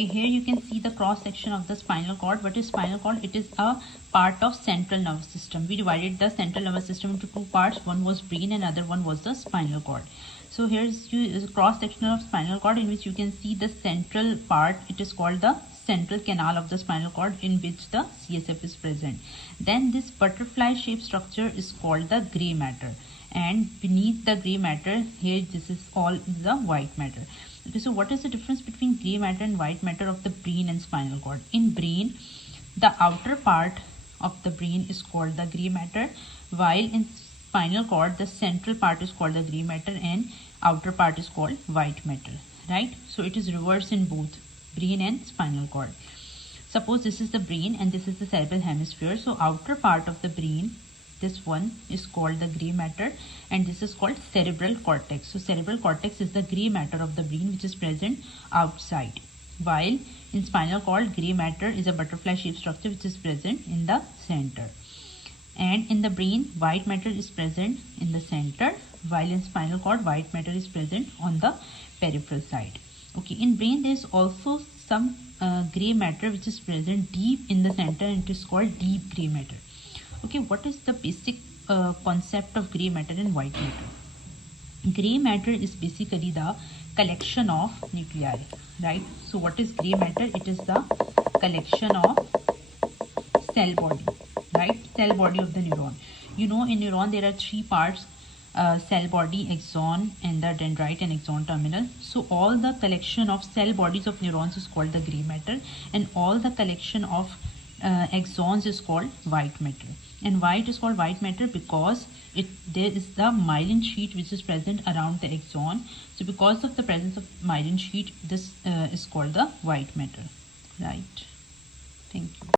Okay, here you can see the cross section of the spinal cord. What is spinal cord? It is a part of central nervous system. We divided the central nervous system into two parts. One was brain and other one was the spinal cord. So here's a cross section of spinal cord in which you can see the central part. It is called the central canal of the spinal cord in which the CSF is present. Then this butterfly shaped structure is called the gray matter, and beneath the gray matter, here this is all the white matter. Okay, so what is the difference between gray matter and white matter of the brain and spinal cord? In brain, the outer part of the brain is called the gray matter, while in spinal cord, the central part is called the gray matter and outer part is called white matter, right? So it is reversed in both brain and spinal cord. Suppose this is the brain and this is the cerebral hemisphere. So outer part of the brain, this one is called the gray matter and this is called cerebral cortex. So cerebral cortex is the gray matter of the brain which is present outside, while in spinal cord, gray matter is a butterfly shaped structure which is present in the center. And in the brain, white matter is present in the center, while in spinal cord, white matter is present on the peripheral side. Okay, in brain there is also some gray matter which is present deep in the center and it is called deep gray matter. Okay, what is the basic concept of gray matter and white matter? Gray matter is basically the collection of nuclei, right? So what is gray matter? It is the collection of cell body, right? Cell body of the neuron. You know, in neuron there are three parts: cell body, axon, and the dendrite and axon terminal. So all the collection of cell bodies of neurons is called the gray matter, and all the collection of axons is called white matter. And why it is called white matter? Because there is the myelin sheet which is present around the axon. So because of the presence of myelin sheet, this is called the white matter, right?